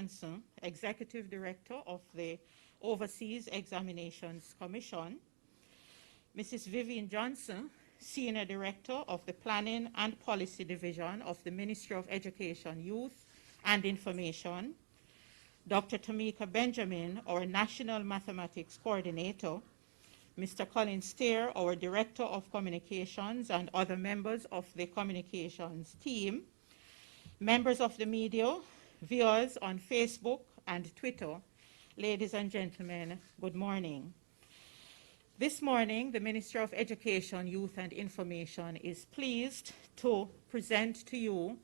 Stevenson, Executive Director of the Overseas Examinations Commission, Mrs. Vivian Johnson, Senior Director of the Planning and Policy Division of the Ministry of Education, Youth and Information, Dr. Tamika Benjamin, our National Mathematics Coordinator, Mr. Colin Steer, our Director of Communications, and other members of the communications team, members of the media, viewers on Facebook and Twitter, ladies and gentlemen, good morning. This morning, the Ministry of Education, Youth and Information is pleased to present to you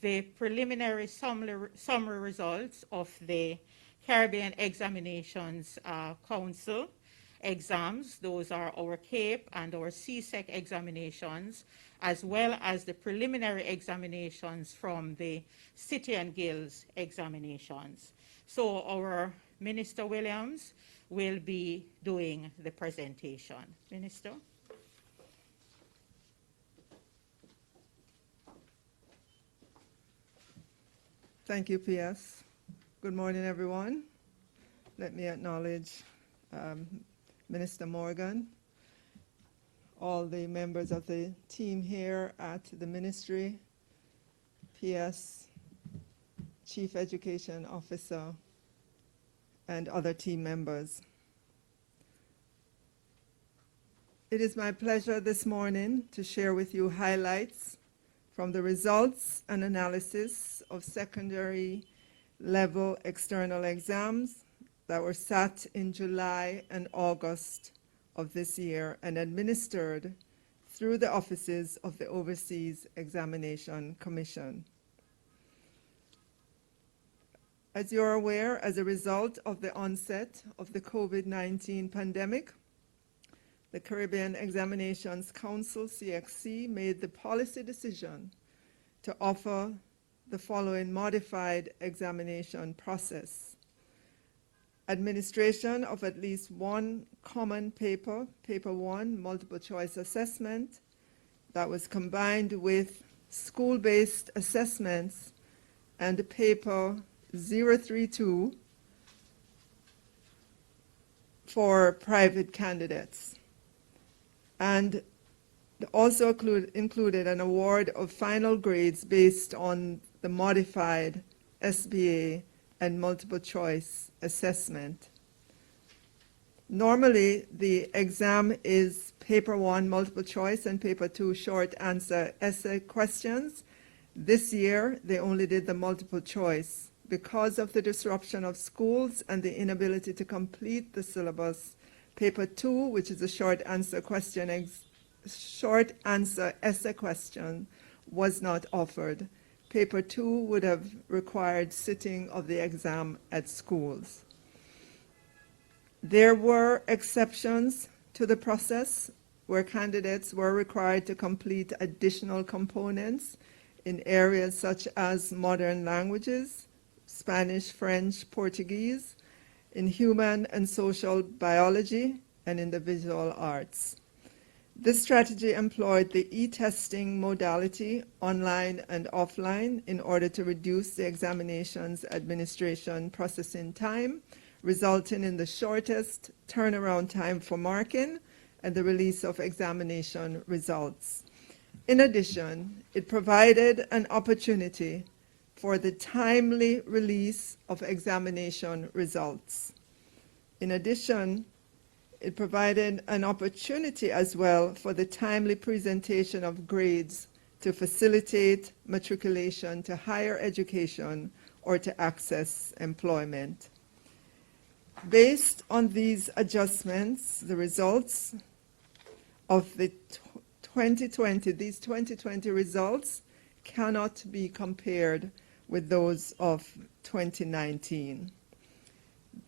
the preliminary summary results of the Caribbean Examinations Council exams. Those are our CAPE and our CSEC examinations, as well as the preliminary examinations from the City and Guilds examinations. So our Minister Williams will be doing the presentation. Minister. Thank you, PS. Good morning, everyone. Let me acknowledge Minister Morgan, all the members of the team here at the Ministry, PS, Chief Education Officer, and other team members. It is my pleasure this morning to share with you highlights from the results and analysis of secondary level external exams that were sat in July and August of this year and administered through the offices of the Overseas Examination Commission. As you're aware, as a result of the onset of the COVID-19 pandemic, the Caribbean Examinations Council, CXC, made the policy decision to offer the following modified examination process. Administration of at least one common paper, paper 1, multiple choice assessment, that was combined with school-based assessments, and paper 032 for private candidates. And also included an award of final grades based on the modified SBA and multiple choice assessment. Normally, the exam is paper 1 multiple choice and paper 2 short answer essay questions. This year, they only did the multiple choice because of the disruption of schools and the inability to complete the syllabus. Paper 2, which is a short answer essay question, was not offered. Paper 2 would have required sitting of the exam at schools. There were exceptions to the process where candidates were required to complete additional components in areas such as modern languages, Spanish, French, Portuguese, in human and social biology, and in the visual arts. This strategy employed the e-testing modality, online and offline, in order to reduce the examination's administration processing time, resulting in the shortest turnaround time for marking and the release of examination results. In addition, it provided an opportunity for the timely release of examination results. In addition, it provided an opportunity as well for the timely presentation of grades to facilitate matriculation to higher education or to access employment. Based on these adjustments, the results of the 2020 results cannot be compared with those of 2019.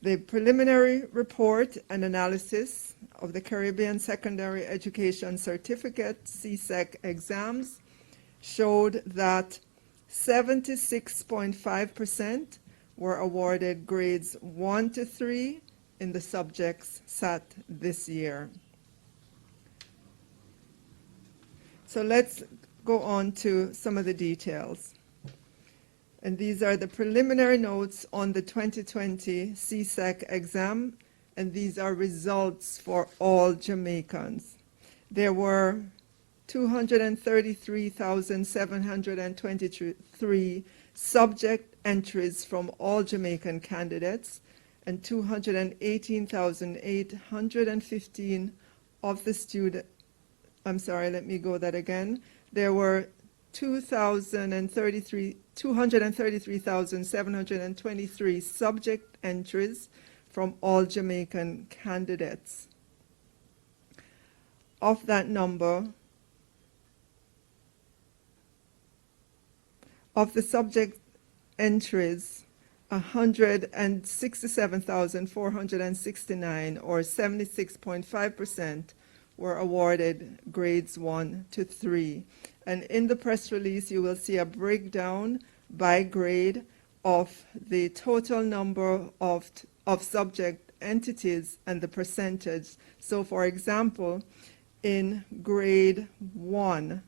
The preliminary report and analysis of the Caribbean Secondary Education Certificate CSEC exams showed that 76.5% were awarded grades 1 to 3 in the subjects sat this year. So let's go on to some of the details. And these are the preliminary notes on the 2020 CSEC exam, and these are results for all Jamaicans. There were 233,723 subject entries from all Jamaican candidates, and 218,815 of the student, I'm sorry, let me go that again. There were 233,723 subject entries from all Jamaican candidates. Of that number, of the subject entries, 167,469, or 76.5%, were awarded grades 1 to 3. And in the press release, you will see a breakdown by grade of the total number of subject entities and the percentage. So for example, in grade 1,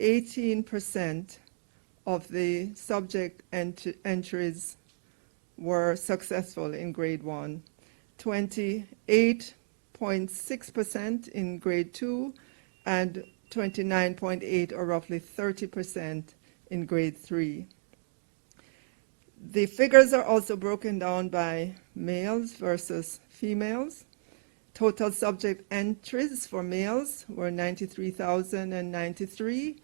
18% of the subject entries were successful in grade 1, 28.6% in grade 2, and 29.8, or roughly 30%, in grade 3. The figures are also broken down by males versus females. Total subject entries for males were 93,093,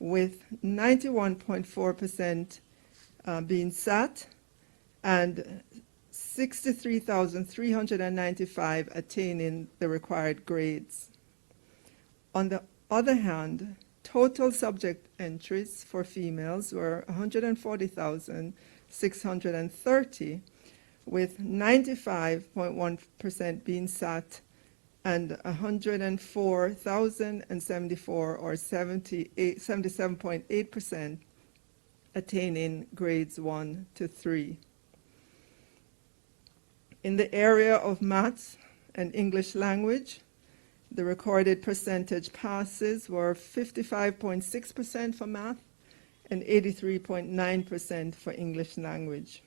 with 91.4% being sat, and 63,395 attaining the required grades. On the other hand, total subject entries for females were 140,630, with 95.1% being sat and 104,074, or 77.8%, attaining grades 1 to 3. In the area of maths and English language, the recorded percentage passes were 55.6% for math and 83.9% for English language.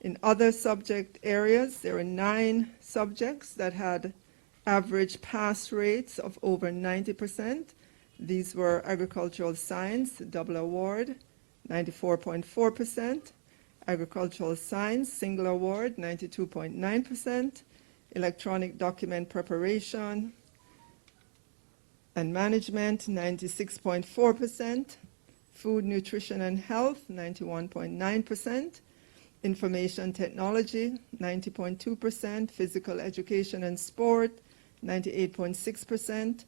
In other subject areas, there were 9 subjects that had average pass rates of over 90%. These were agricultural science, double award, 94.4%, agricultural science, single award, 92.9%, electronic document preparation and management, 96.4%, food, nutrition and health, 91.9%, information technology, 90.2%, physical education and sport, 98.6%,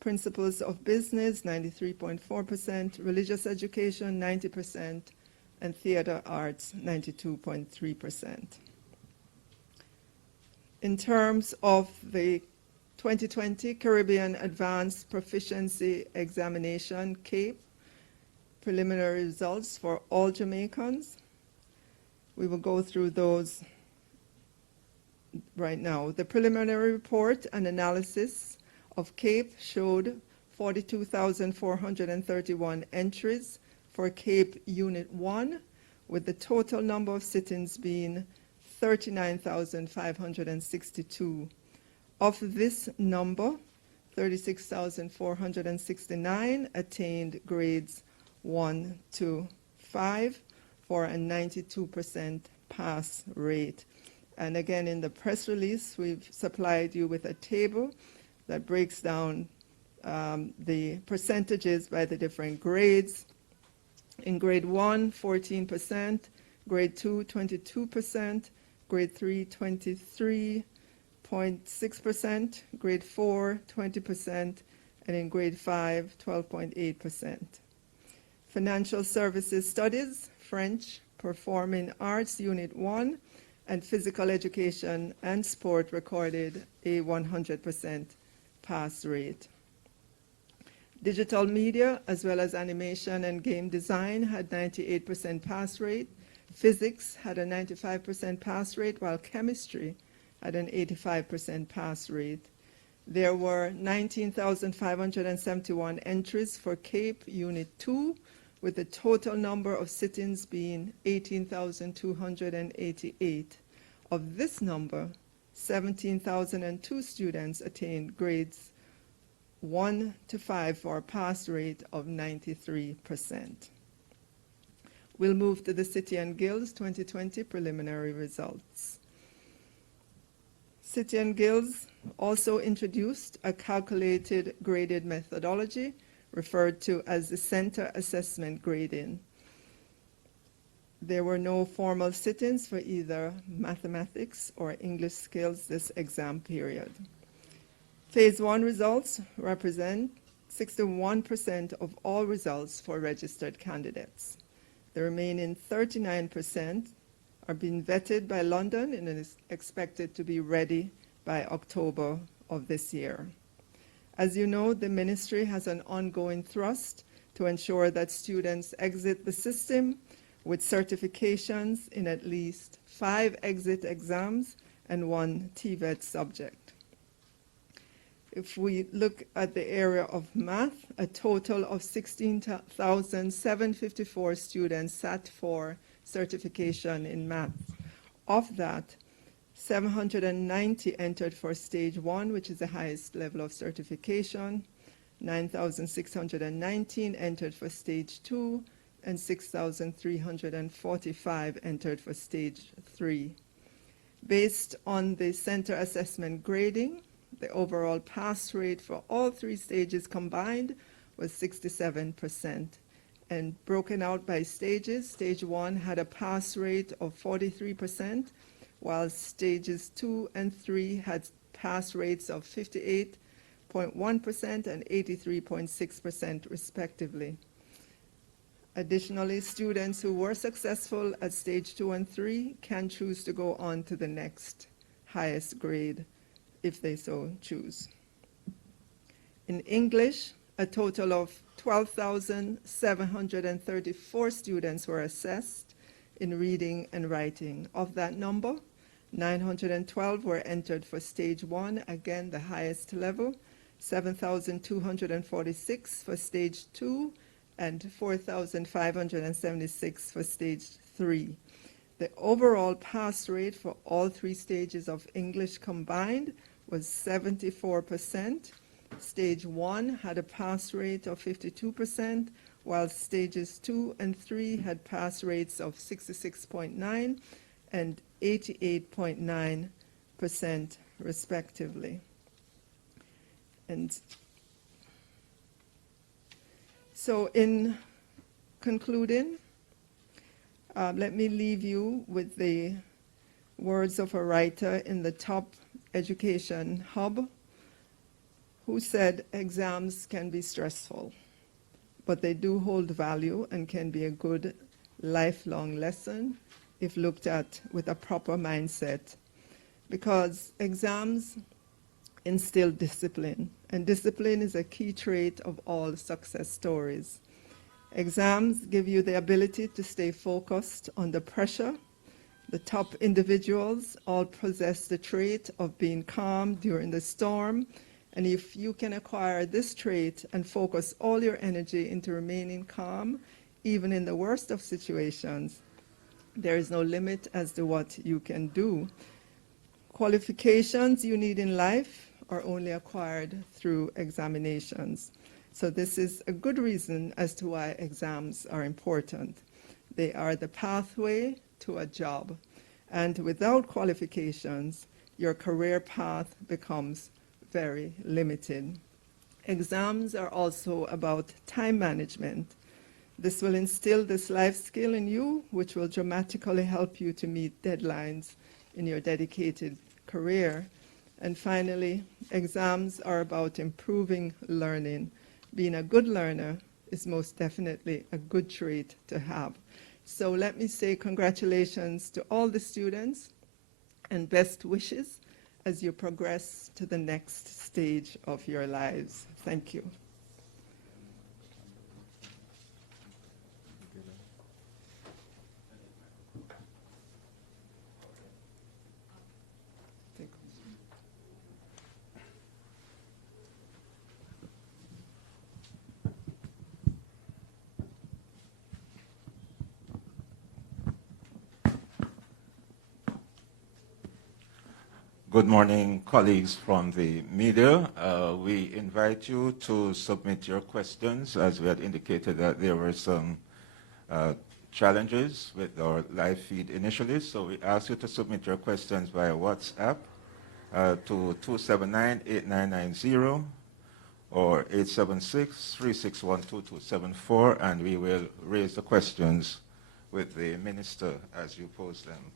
principles of business, 93.4%, religious education, 90%, and theater arts, 92.3%. In terms of the 2020 Caribbean Advanced Proficiency Examination, CAPE, preliminary results for all Jamaicans. We will go through those right now. The preliminary report and analysis of CAPE showed 42,431 entries for CAPE Unit 1, with the total number of sittings being 39,562. Of this number, 36,469 attained grades 1 to 5 for a 92% pass rate. And again, in the press release, we've supplied you with a table that breaks down the percentages by the different grades. In grade 1, 14%, grade 2, 22%, grade 3, 23.6%, grade 4, 20%, and in grade 5, 12.8%. Financial Services Studies, French, Performing Arts Unit 1, and Physical Education and Sport recorded a 100% pass rate. Digital media, as well as animation and game design, had 98% pass rate. Physics had a 95% pass rate, while chemistry had an 85% pass rate. There were 19,571 entries for CAPE Unit 2, with the total number of sit-ins being 18,288. Of this number, 17,002 students attained grades 1 to 5 for a pass rate of 93%. We'll move to the City and Guilds 2020 preliminary results. City and Guilds also introduced a calculated graded methodology referred to as the Center Assessment Grading. There were no formal sit-ins for either mathematics or English skills this exam period. Phase 1 results represent 61% of all results for registered candidates. The remaining 39% are being vetted by London and is expected to be ready by October of this year. As you know, the ministry has an ongoing thrust to ensure that students exit the system with certifications in at least 5 exit exams and 1 TVET subject. If we look at the area of math, a total of 16,754 students sat for certification in math. Of that, 790 entered for stage 1, which is the highest level of certification, 9,619 entered for stage 2, and 6,345 entered for stage 3. Based on the center assessment grading, the overall pass rate for all 3 stages combined was 67%. And broken out by stages, stage 1 had a pass rate of 43%, while stages 2 and 3 had pass rates of 58.1% and 83.6% respectively. Additionally, students who were successful at stage 2 and 3 can choose to go on to the next highest grade if they so choose. In English, a total of 12,734 students were assessed in reading and writing. Of that number, 912 were entered for stage 1, again the highest level, 7,246 for stage 2, and 4,576 for stage 3. The overall pass rate for all 3 stages of English combined was 74%. Stage 1 had a pass rate of 52%, while stages 2 and 3 had pass rates of 66.9 and 88.9% respectively. And so in concluding, let me leave you with the words of a writer in the top education hub who said exams can be stressful, but they do hold value and can be a good lifelong lesson if looked at with a proper mindset, because exams instill discipline, and discipline is a key trait of all success stories. Exams give you the ability to stay focused under pressure. The top individuals all possess the trait of being calm during the storm, and if you can acquire this trait and focus all your energy into remaining calm, even in the worst of situations, there is no limit as to what you can do. Qualifications you need in life are only acquired through examinations. So this is a good reason as to why exams are important. They are the pathway to a job. And without qualifications, your career path becomes very limited. Exams are also about time management. This will instill this life skill in you, which will dramatically help you to meet deadlines in your dedicated career. And finally, exams are about improving learning. Being a good learner is most definitely a good trait to have. So let me say congratulations to all the students and best wishes as you progress to the next stage of your lives. Thank you. Good morning, colleagues from the media. We invite you to submit your questions, as we had indicated that there were some challenges with our live feed initially. So we ask you to submit your questions via WhatsApp to 279-8990 or 876-361-2274, and we will raise the questions with the minister as you pose them.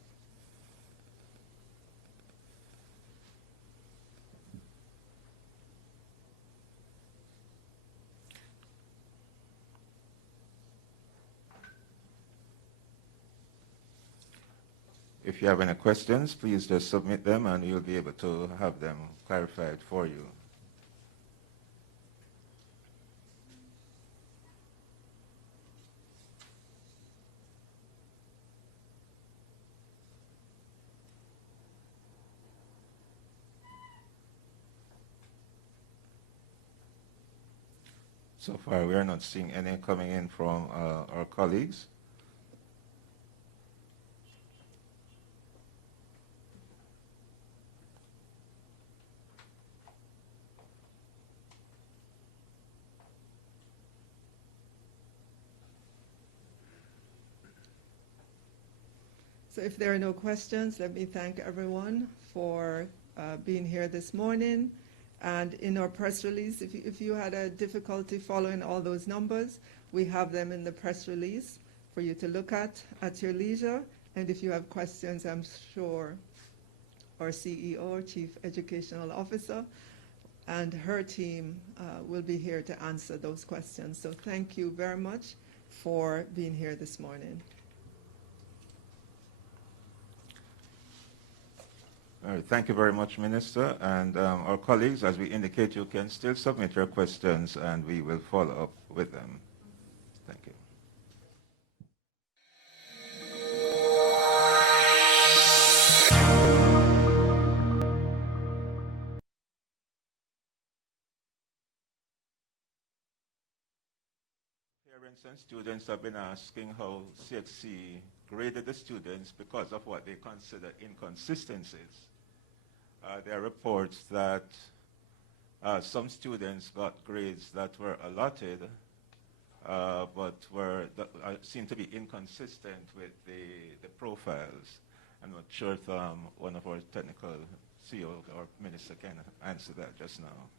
If you have any questions, please just submit them and you'll be able to have them clarified for you. So far, we are not seeing any coming in from our colleagues. So if there are no questions, let me thank everyone for being here this morning. And in our press release, if you had a difficulty following all those numbers, we have them in the press release for you to look at your leisure. And if you have questions, I'm sure our CEO, Chief Educational Officer, and her team will be here to answer those questions. So thank you very much for being here this morning. All right, thank you very much, Minister. And our colleagues, as we indicate, you can still submit your questions and we will follow up with them. Thank you. Parents and students have been asking how CXC graded the students because of what they consider inconsistencies. There are reports that some students got grades that were allotted, but seemed to be inconsistent with the profiles. I'm not sure if one of our technical CEO or minister can answer that just now.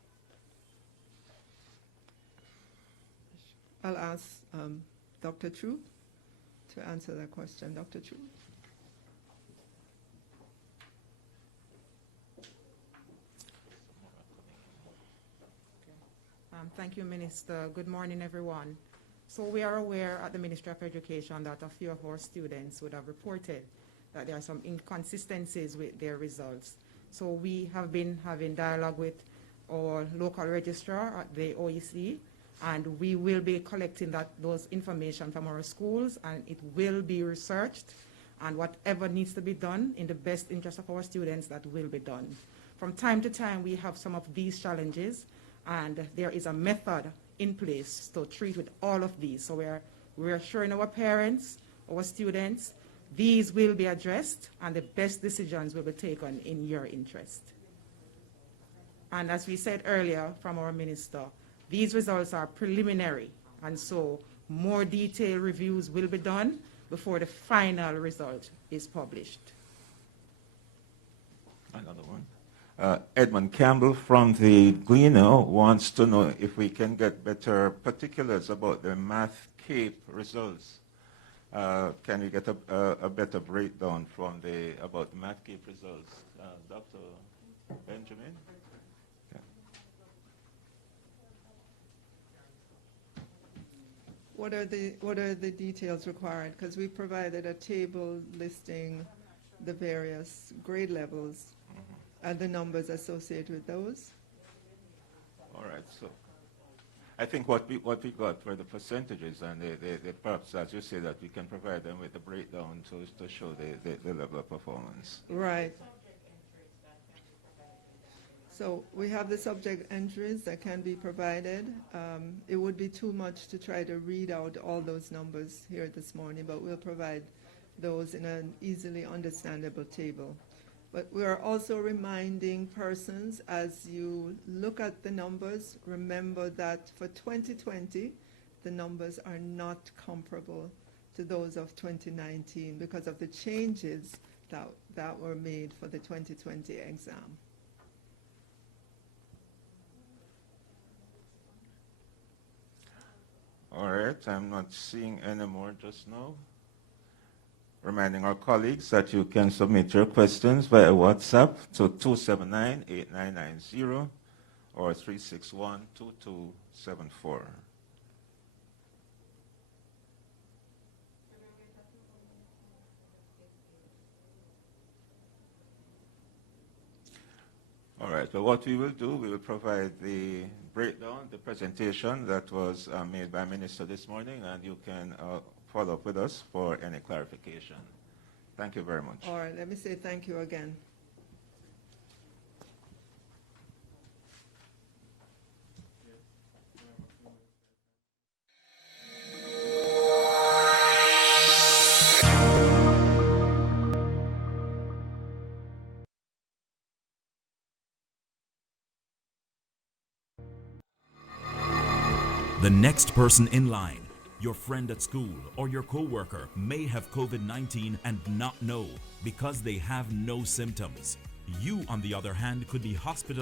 I'll ask Dr. True to answer that question. Dr. True. Thank you, Minister. Good morning, everyone. So we are aware at the Ministry of Education that a few of our students would have reported that there are some inconsistencies with their results. So we have been having dialogue with our local registrar at the OEC, and we will be collecting those information from our schools, and it will be researched, and whatever needs to be done in the best interest of our students, that will be done. From time to time, we have some of these challenges, and there is a method in place to treat with all of these. So we're assuring our parents, our students, these will be addressed, and the best decisions will be taken in your interest. And as we said earlier from our minister, these results are preliminary, and so more detailed reviews will be done before the final result is published. Another one. Edmund Campbell from the Gleaner wants to know if we can get better particulars about the Math Cape results. Can we get a better breakdown from about the Math Cape results? Dr. Benjamin? Yeah. What are the details required? Because we provided a table listing the various grade levels and the numbers associated with those. All right. So I think what we got were the percentages, and the perhaps, as you say, that we can provide them with a breakdown to show the level of performance. Right. So we have the subject entries that can be provided. It would be too much to try to read out all those numbers here this morning, but we'll provide those in an easily understandable table. But we are also reminding persons, as you look at the numbers, remember that for 2020, the numbers are not comparable to those of 2019 because of the changes that were made for the 2020 exam. All right, I'm not seeing any more just now. Reminding our colleagues that you can submit your questions via WhatsApp to 279-8990 or 361-2274. All right, so what we will do, we will provide the breakdown, the presentation that was made by Minister this morning, and you can follow up with us for any clarification. Thank you very much. All right, let me say thank you again. The next person in line, your friend at school or your coworker, may have COVID-19 and not know because they have no symptoms. You, on the other hand, could be hospitalized